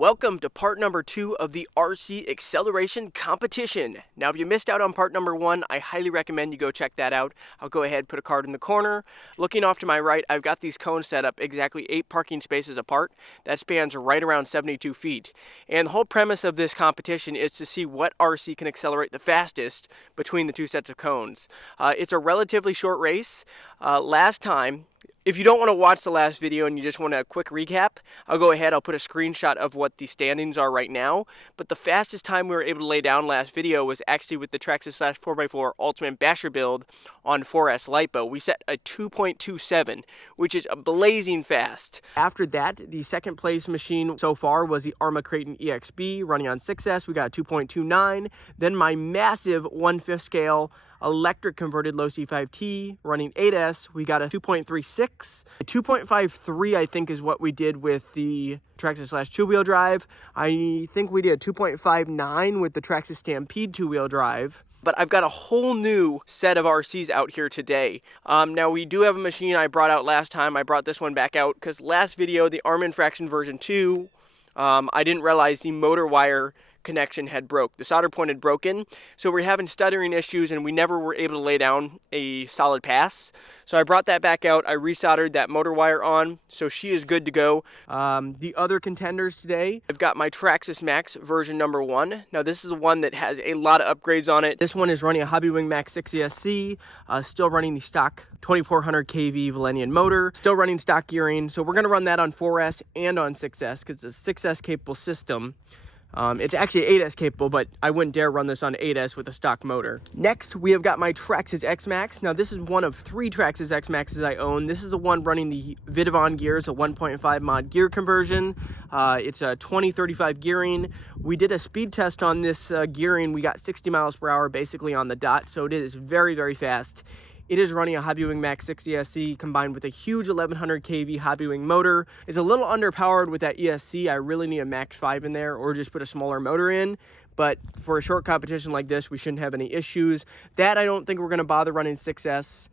welcome to part number 2 of the RC acceleration competition. Now if you missed out on part number 1, I highly recommend you go check that out. I'll go ahead, put a card in the corner. Looking off to my right, I've got these cones set up exactly 8 parking spaces apart. That spans right around 72 feet. And the whole premise of this competition is to see what RC can accelerate the fastest between the two sets of cones. It's a relatively short race. Last time, if you don't want to watch the last video and you just want a quick recap, I'll go ahead, I'll put a screenshot of what the standings are right now. But the fastest time we were able to lay down last video was actually with the Traxxas 4x4 Ultimate Basher build on 4S Lipo. We set a 2.27, which is blazing fast. After that, the second place machine so far was the Arrma EXB running on 6S. We got a 2.29. Then my massive 1/5 scale electric converted Losi SCTE running 8S, we got a 2.36. 2.53 I think is what we did with the Traxxas two-wheel drive. I think we did a 2.59 with the Traxxas Stampede two-wheel drive. But I've got a whole new set of RCs out here today. Now we do have a machine I brought out last time. I brought this one back out because last video, the Arrma Infraction version 2, I didn't realize the motor wire connection had broke. The solder point had broken, so we're having stuttering issues and we never were able to lay down a solid pass. So I brought that back out. I resoldered that motor wire on, so she is good to go. The other contenders today, I've got my Traxxas Max version number 1. Now this is the one that has a lot of upgrades on it. This one is running a Hobbywing Max 60 SC, still running the stock 2400 kV Velineon motor, still running stock gearing. So we're going to run that on 4S and on 6S because it's a 6S capable system. It's actually 8S capable, but I wouldn't dare run this on 8S with a stock motor. Next, we have got my Traxxas X-Maxx. Now, this is one of 3 Traxxas X-Maxxes I own. This is the one running the Vitavon gears, a 1.5 mod gear conversion. It's a 2035 gearing. We did a speed test on this gearing. We got 60 miles per hour basically on the dot, so it is very, very fast. It is running a Hobbywing Max 60 SC combined with a huge 1100 kV Hobbywing motor. It's a little underpowered with that ESC. I really need a Max 5 in there or just put a smaller motor in. But for a short competition like this, we shouldn't have any issues. That I don't think we're going to bother running 6S.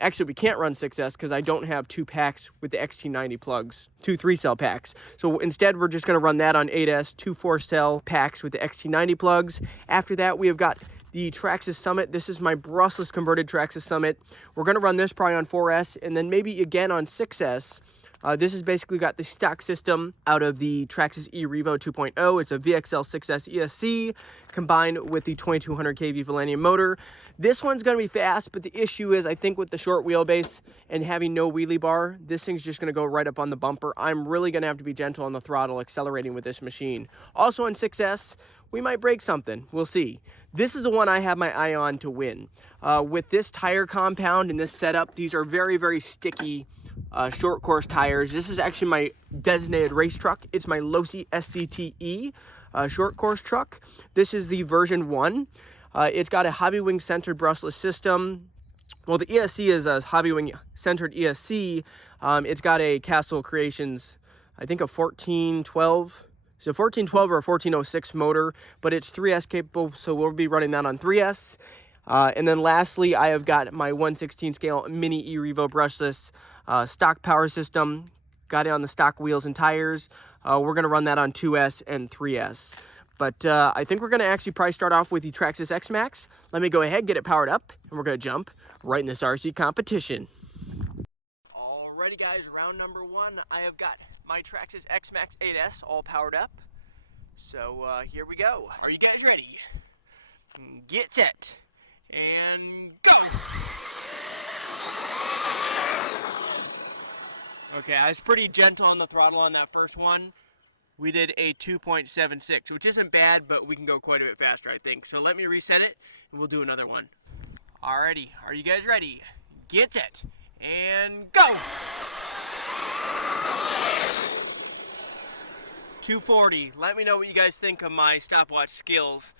Actually, we can't run 6S because I don't have 2 packs with the XT90 plugs, 2 3-cell packs. So instead, we're just going to run that on 8S, 2 4-cell packs with the XT90 plugs. After that, we have got the Traxxas Summit. This is my brushless converted Traxxas Summit. We're going to run this probably on 4S and then maybe again on 6S. This has basically got the stock system out of the Traxxas E Revo 2.0. It's a VXL 6S ESC combined with the 2200 kV Velineon motor. This one's going to be fast, but the issue is I think with the short wheelbase and having no wheelie bar, this thing's just going to go right up on the bumper. I'm really going to have to be gentle on the throttle accelerating with this machine. Also on 6S, we might break something. We'll see. This is the one I have my eye on to win. With this tire compound and this setup, these are very, very sticky short course tires. This is actually my designated race truck. It's my Losi SCTE short course truck. This is the version 1. It's got a Hobbywing centered brushless system. Well, the ESC is a Hobbywing centered ESC. It's got a Castle Creations, I think a 1412. It's a 1412 or a 1406 motor, but it's 3S capable, so we'll be running that on 3S. And then lastly, I have got my 1/16 scale mini E Revo brushless stock power system. Got it on the stock wheels and tires. We're going to run that on 2S and 3S. But I think we're going to actually probably start off with the Traxxas X-Maxx. Let me go ahead, get it powered up, and we're going to jump right in this RC competition. Alrighty guys, round number 1. I have got my Traxxas X-Maxx 8S all powered up. So here we go. Are you guys ready? Get set and go! Okay, I was pretty gentle on the throttle on that first one. We did a 2.76, which isn't bad, but we can go quite a bit faster, I think. So let me reset it, and we'll do another one. Alrighty, are you guys ready? Get set and go! 240. Let me know what you guys think of my stopwatch skills.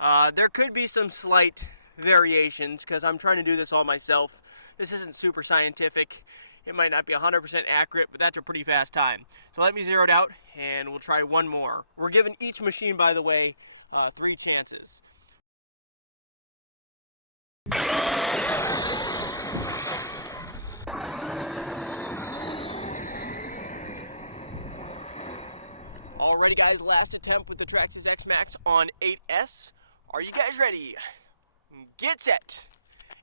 There could be some slight variations because I'm trying to do this all myself. This isn't super scientific. It might not be 100% accurate, but that's a pretty fast time. So let me zero it out and we'll try one more. We're giving each machine, by the way, 3 chances. Alrighty guys, last attempt with the Traxxas X-Maxx on 8S. Are you guys ready? Get set,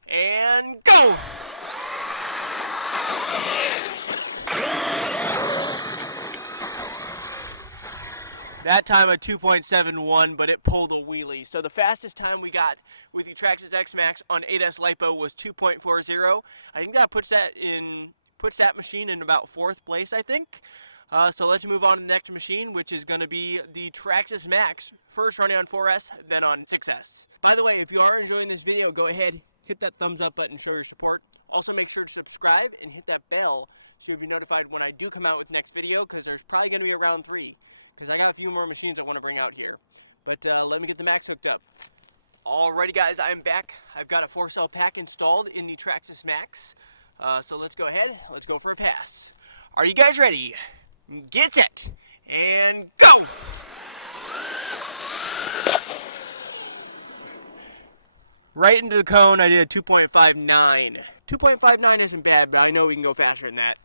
and go! That time a 2.71, but it pulled a wheelie. So the fastest time we got with the Traxxas X-Maxx on 8S Lipo was 2.40. I think that puts that machine in about 4th place, I think. So let's move on to the next machine, which is going to be the Traxxas Max. First running on 4S, then on 6S. By the way, if you are enjoying this video, go ahead, hit that thumbs up button, show your support. Also make sure to subscribe and hit that bell so you'll be notified when I do come out with the next video, because there's probably going to be a round 3. Because I got a few more machines I want to bring out here. But let me get the Max hooked up. Alrighty guys, I'm back. I've got a 4-cell pack installed in the Traxxas Max. So let's go ahead, let's go for a pass. Are you guys ready? Get set, and go! Right into the cone, I did a 2.59. 2.59 isn't bad, but I know we can go faster than that.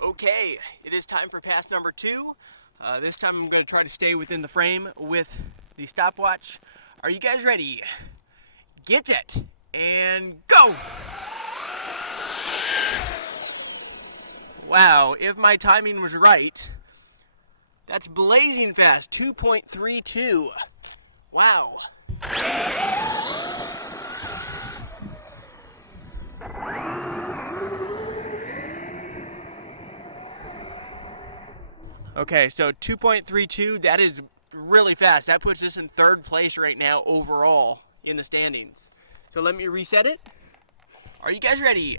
Okay, it is time for pass number 2. This time I'm going to try to stay within the frame with the stopwatch. Are you guys ready? Get it, and go! Wow, if my timing was right, that's blazing fast, 2.32. Wow. Okay, so 2.32, that is really fast. That puts us in 3rd place right now overall in the standings. So let me reset it. Are you guys ready?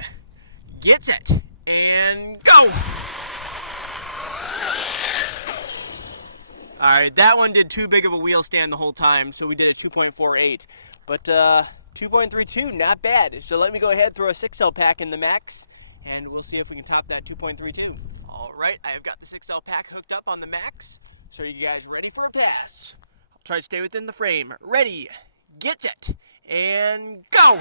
Get set, and go! Alright, that one did too big of a wheel stand the whole time, so we did a 2.48. But 2.32, not bad. So let me go ahead, throw a 6L pack in the Max, and we'll see if we can top that 2.32. Alright, I have got the 6L pack hooked up on the Max. So are you guys ready for a pass? I'll try to stay within the frame. Ready, get set, and go!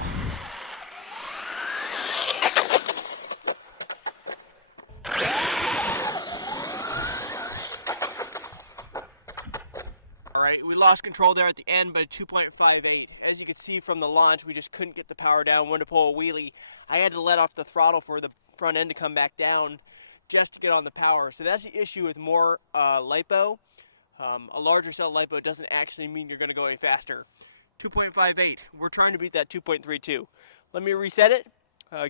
Alright, we lost control there at the end by 2.58. As you can see from the launch, we just couldn't get the power down, wanted to pull a wheelie. I had to let off the throttle for the front end to come back down just to get on the power. So that's the issue with more Lipo. A larger cell Lipo doesn't actually mean you're going to go any faster. 2.58. We're trying to beat that 2.32. Let me reset it,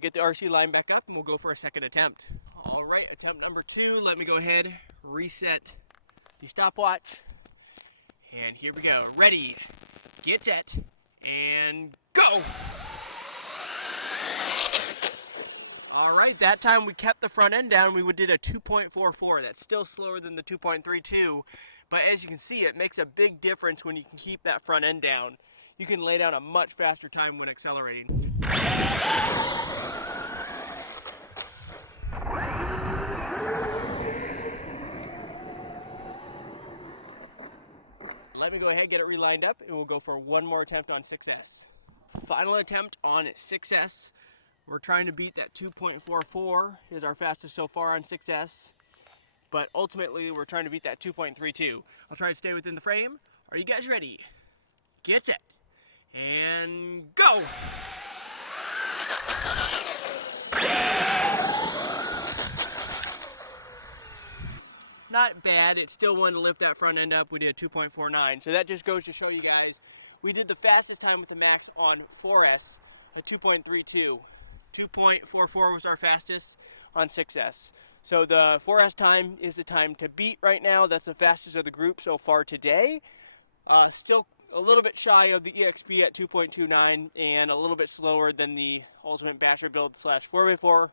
get the RC line back up, and we'll go for a second attempt. Alright, attempt number 2. Let me go ahead, reset the stopwatch. And here we go. Ready, get set, and go! Alright, that time we kept the front end down. We did a 2.44. That's still slower than the 2.32. But as you can see, it makes a big difference when you can keep that front end down. You can lay down a much faster time when accelerating. Let me go ahead and get it relined up, and we'll go for one more attempt on 6S. Final attempt on 6S. We're trying to beat that 2.44 is our fastest so far on 6S. But ultimately, we're trying to beat that 2.32. I'll try to stay within the frame. Are you guys ready? Get set, and go! Not bad. It still wanted to lift that front end up. We did a 2.49. So that just goes to show you guys, we did the fastest time with the Max on 4S at 2.32. 2.44 was our fastest on 6S. So the 4S time is the time to beat right now. That's the fastest of the group so far today. Still a little bit shy of the EXP at 2.29 and a little bit slower than the Ultimate Basher build / 4x4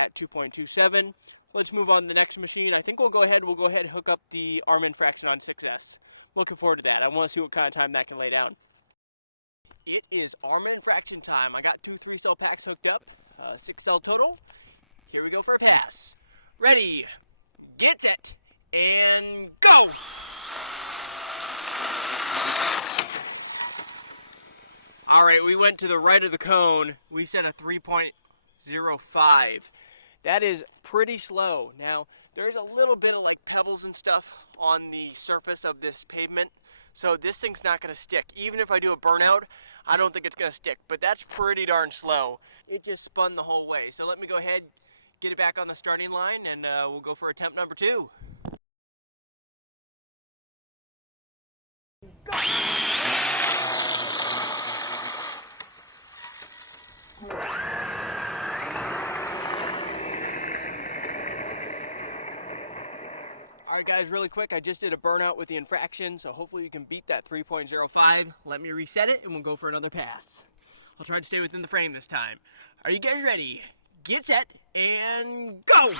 at 2.27. Let's move on to the next machine. I think we'll go ahead and hook up the Arrma Infraction on 6S. Looking forward to that. I want to see what kind of time that can lay down. It is Arrma Infraction time. I got 2 3-cell packs hooked up, 6-cell total. Here we go for a pass. Ready, get it, and go! All right, we went to the right of the cone. We set a 3.05. That is pretty slow. Now, there's a little bit of like pebbles and stuff on the surface of this pavement, so this thing's not going to stick. Even if I do a burnout, I don't think it's going to stick, but that's pretty darn slow. It just spun the whole way. So let me go ahead, get it back on the starting line, and we'll go for attempt number 2. Go! Alright guys, really quick, I just did a burnout with the Infraction, so hopefully we can beat that 3.05. Let me reset it and we'll go for another pass. I'll try to stay within the frame this time. Are you guys ready? Get set and go!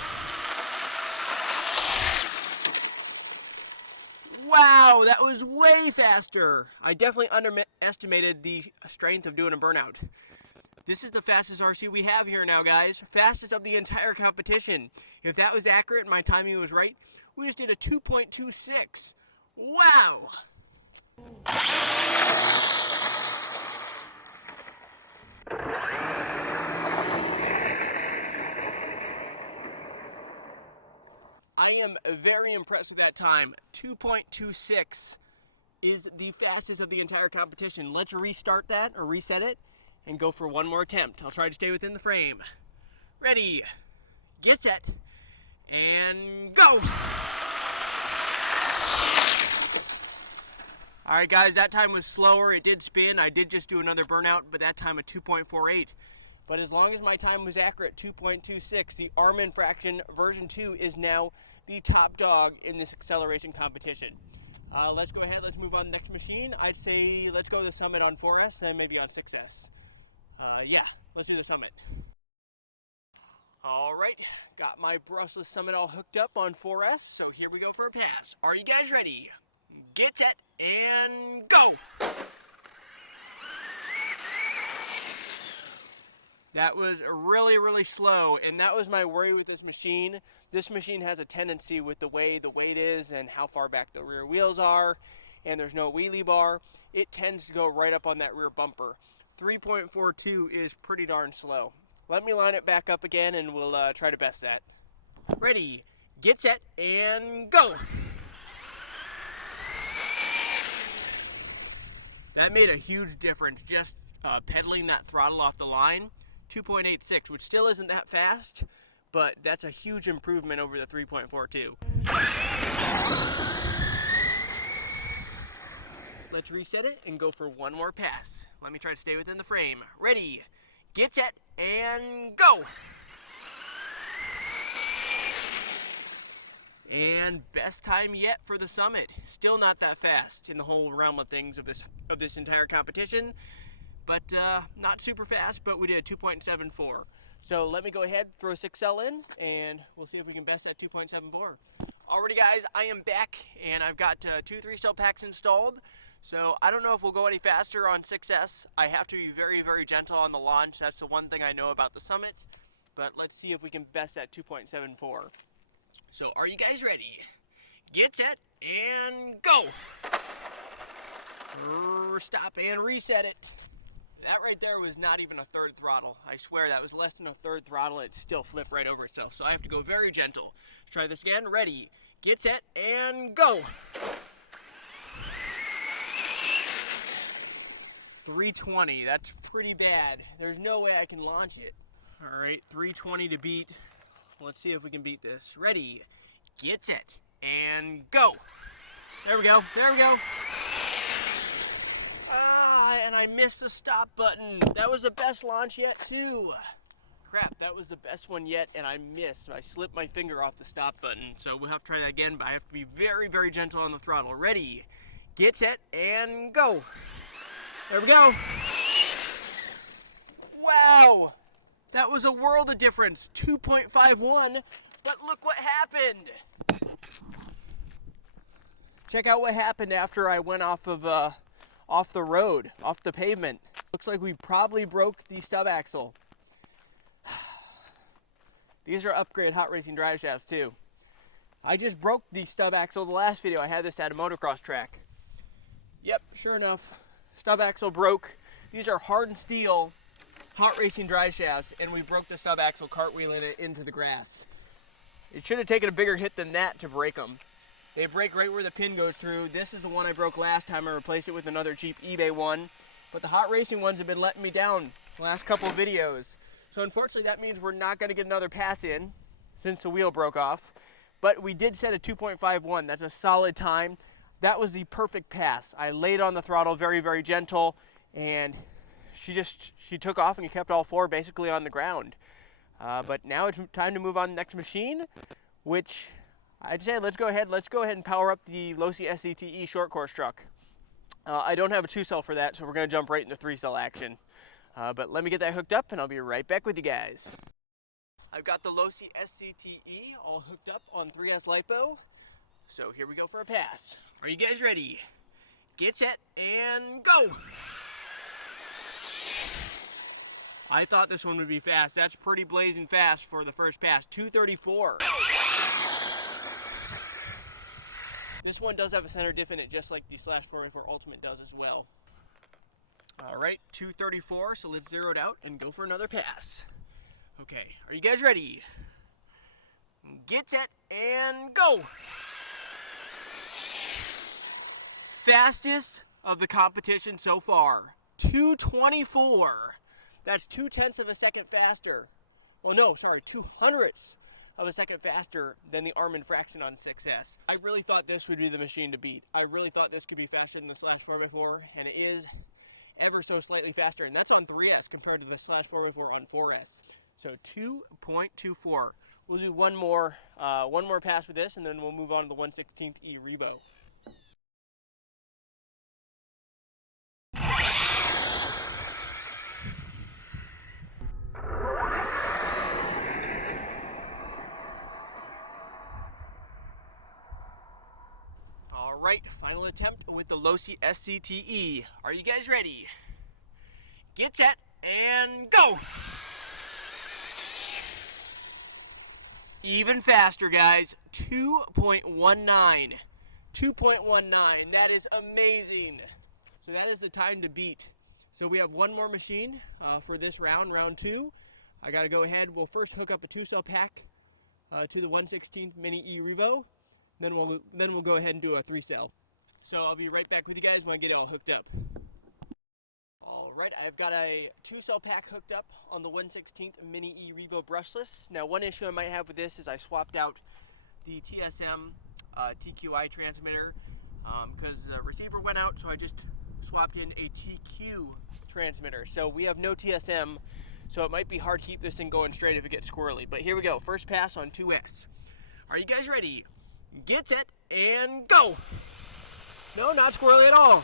Wow, that was way faster. I definitely underestimated the strength of doing a burnout. This is the fastest RC we have here now, guys. Fastest of the entire competition. If that was accurate and my timing was right, we just did a 2.26. Wow! I am very impressed with that time. 2.26 is the fastest of the entire competition. Let's restart that or reset it and go for one more attempt. I'll try to stay within the frame. Ready, get set, and go! Alright guys, that time was slower. It did spin. I did just do another burnout, but that time a 2.48. But as long as my time was accurate, 2.26, the Arrma Infraction version 2 is now the top dog in this acceleration competition. Let's go ahead, let's move on to the next machine. I'd say let's go to the Summit on 4S and maybe on 6S. Yeah, let's do the Summit. All right, got my Brushless Summit all hooked up on 4S, so here we go for a pass. Are you guys ready? Get set and go! That was really slow, and that was my worry with this machine. This machine has a tendency with the way the weight is and how far back the rear wheels are, and there's no wheelie bar. It tends to go right up on that rear bumper. 3.42 is pretty darn slow. Let me line it back up again and we'll try to best that. Ready, get set, and go! That made a huge difference, just pedaling that throttle off the line. 2.86, which still isn't that fast, but that's a huge improvement over the 3.42. Let's reset it and go for one more pass. Let me try to stay within the frame. Ready, get set, and go! And best time yet for the Summit. Still not that fast in the whole realm of things of this entire competition, but not super fast, but we did a 2.74. So let me go ahead, throw 6L in, and we'll see if we can best that 2.74. Alrighty guys, I am back, and I've got 2 3-cell packs installed. So I don't know if we'll go any faster on 6S. I have to be very gentle on the launch. That's the one thing I know about the Summit. But let's see if we can best that 2.74. So are you guys ready? Get set and go! Stop and reset it. That right there was not even a third throttle. I swear that was less than a third throttle. It still flipped right over itself. So I have to go very gentle. Let's try this again. Ready, get set, and go! 320, that's pretty bad. There's no way I can launch it. All right, 320 to beat. Let's see if we can beat this. Ready, get set, and go! There we go, there we go. And I missed the stop button. That was the best launch yet too. Crap, that was the best one yet and I missed. I slipped my finger off the stop button. So we'll have to try that again, but I have to be very gentle on the throttle. Ready, get set, and go. There we go. Wow, that was a world of difference. 2.51, but look what happened. Check out what happened after I went off the road, off the pavement. Looks like we probably broke the stub axle. These are upgraded hot racing drive shafts too. I just broke the stub axle the last video. I had this at a motocross track. Yep, sure enough, stub axle broke. These are hardened steel, hot racing drive shafts, and we broke the stub axle cartwheeling it into the grass. It should have taken a bigger hit than that to break them. They break right where the pin goes through. This is the one I broke last time. I replaced it with another cheap eBay one. But the hot racing ones have been letting me down the last couple of videos. So unfortunately that means we're not going to get another pass in since the wheel broke off. But we did set a 2.51. That's a solid time. That was the perfect pass. I laid on the throttle very, very gentle, and she took off and kept all four basically on the ground. But now it's time to move on to the next machine, which I'd say let's go ahead and power up the Losi SCTE short course truck. I don't have a 2-cell for that, so we're going to jump right into 3-cell action. But let me get that hooked up, and I'll be right back with you guys. I've got the Losi SCTE all hooked up on 3S Lipo. So here we go for a pass. Are you guys ready? Get set and go! I thought this one would be fast. That's pretty blazing fast for the first pass. 234. This one does have a center diff in it, just like the Slash 4x4 Ultimate does as well. Alright, 234, so let's zero it out and go for another pass. Okay, are you guys ready? Get set and go! Fastest of the competition so far. 224. That's 0.2 of a second faster. Well, no, sorry, 0.02 of a second faster than the Arrma Infraction on 6S. I really thought this would be the machine to beat. I really thought this could be faster than the Slash 4x4, and it is ever so slightly faster, and that's on 3S compared to the Slash 4x4 on 4S. So 2.24. We'll do one more pass with this, and then we'll move on to the 1/16 E Revo. Alright, final attempt with the Losi SCTE. Are you guys ready? Get set and go! Even faster, guys. 2.19. 2.19. That is amazing. So that is the time to beat. So we have one more machine for this round, round 2. I got to go ahead. We'll first hook up a 2-cell pack to the 1/16 Mini E Revo. Then we'll go ahead and do a 3-cell. So I'll be right back with you guys when I get it all hooked up. Alright, I've got a 2-cell pack hooked up on the 1/16 Mini E Revo brushless. Now one issue I might have with this is I swapped out the TSM TQI transmitter because the receiver went out, so I just swapped in a TQ transmitter. So we have no TSM, so it might be hard to keep this thing going straight if it gets squirrely. But here we go, first pass on 2S. Are you guys ready? Get set and go! No, not squirrely at all.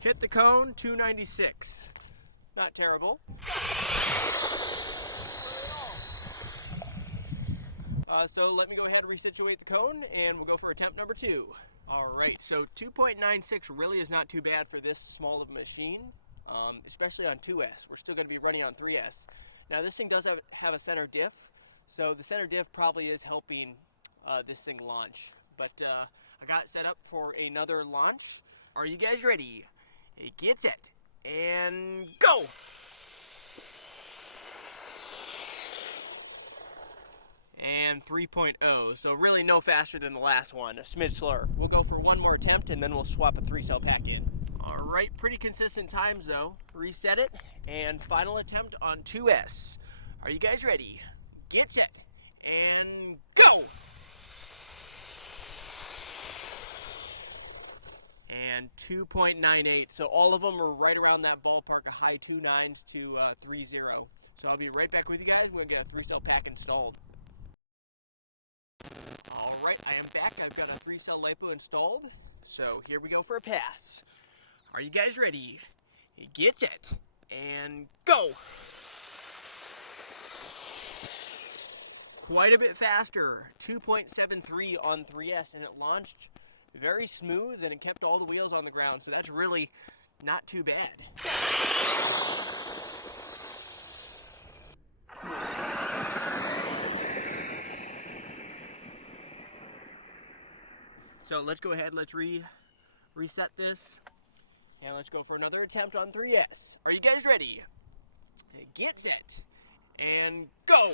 Hit the cone, 296. Not terrible. So let me go ahead and resituate the cone, and we'll go for attempt number 2. Alright, so 2.96 really is not too bad for this small of a machine, especially on 2S. We're still going to be running on 3S. Now this thing does have a center diff, so the center diff probably is helping this thing launch. But I got it set up for another launch. Are you guys ready? Get set and go! And 3.0, so really no faster than the last one, a smidge slower. We'll go for one more attempt and then we'll swap a 3-cell pack in. Alright, pretty consistent times though. Reset it, and final attempt on 2S. Are you guys ready? Get set and go! And 2.98, so all of them are right around that ballpark, a high 2.9s to 3.0. So I'll be right back with you guys. We'll get a 3-cell pack installed. Alright, I am back. I've got a 3-cell Lipo installed. So here we go for a pass. Are you guys ready? Get set and go! Quite a bit faster, 2.73 on 3S, and it launched very smooth, and it kept all the wheels on the ground, so that's really not too bad. So let's go ahead, let's reset this. And let's go for another attempt on 3S. Are you guys ready? Get set. And go!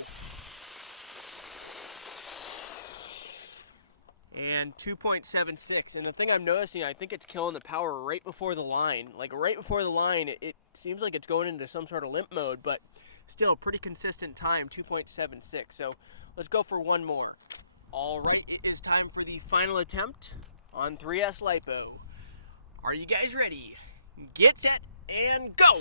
And 2.76. And the thing I'm noticing, I think it's killing the power right before the line. Like right before the line, it seems like it's going into some sort of limp mode, but still pretty consistent time, 2.76. So let's go for one more. All right, it is time for the final attempt on 3S Lipo. Are you guys ready? Get set and go!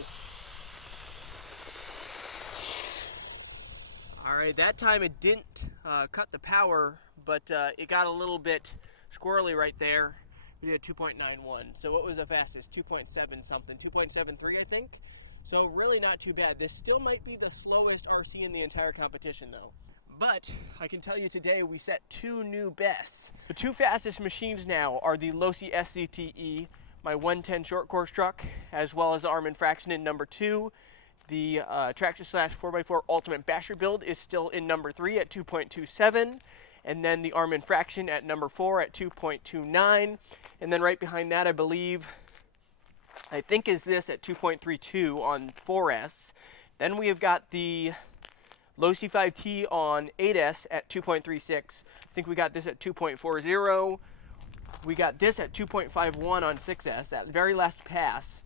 All right, that time it didn't cut the power, but it got a little bit squirrely right there. We did 2.91. So what was the fastest? 2.7 something, 2.73 I think. So really not too bad. This still might be the slowest RC in the entire competition though. But I can tell you today we set 2 new bests. The 2 fastest machines now are the Losi SCTE, my 110 short course truck, as well as the Arrma Infraction in number 2. The Traxxas 4x4 Ultimate Basher build is still in number 3 at 2.27. And then the Arrma Infraction at number 4 at 2.29. And then right behind that, I think is this at 2.32 on 4S. Then we have got the Losi 5T on 8S at 2.36. I think we got this at 2.40. We got this at 2.51 on 6S, that very last pass.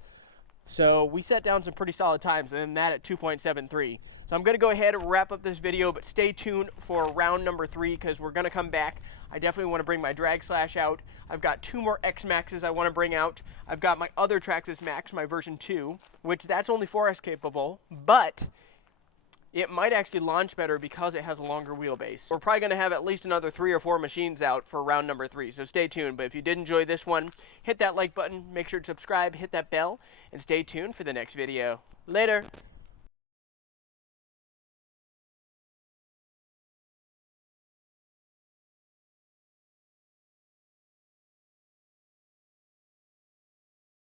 So we set down some pretty solid times, and then that at 2.73. So I'm going to go ahead and wrap up this video, but stay tuned for round number 3 because we're going to come back. I definitely want to bring my drag slash out. I've got 2 more Xmaxxes I want to bring out. I've got my other Traxxas Max, my version 2, which that's only 4S capable, but it might actually launch better because it has a longer wheelbase. We're probably going to have at least another 3 or 4 machines out for round number 3, so stay tuned. But if you did enjoy this one, hit that like button, make sure to subscribe, hit that bell, and stay tuned for the next video. Later!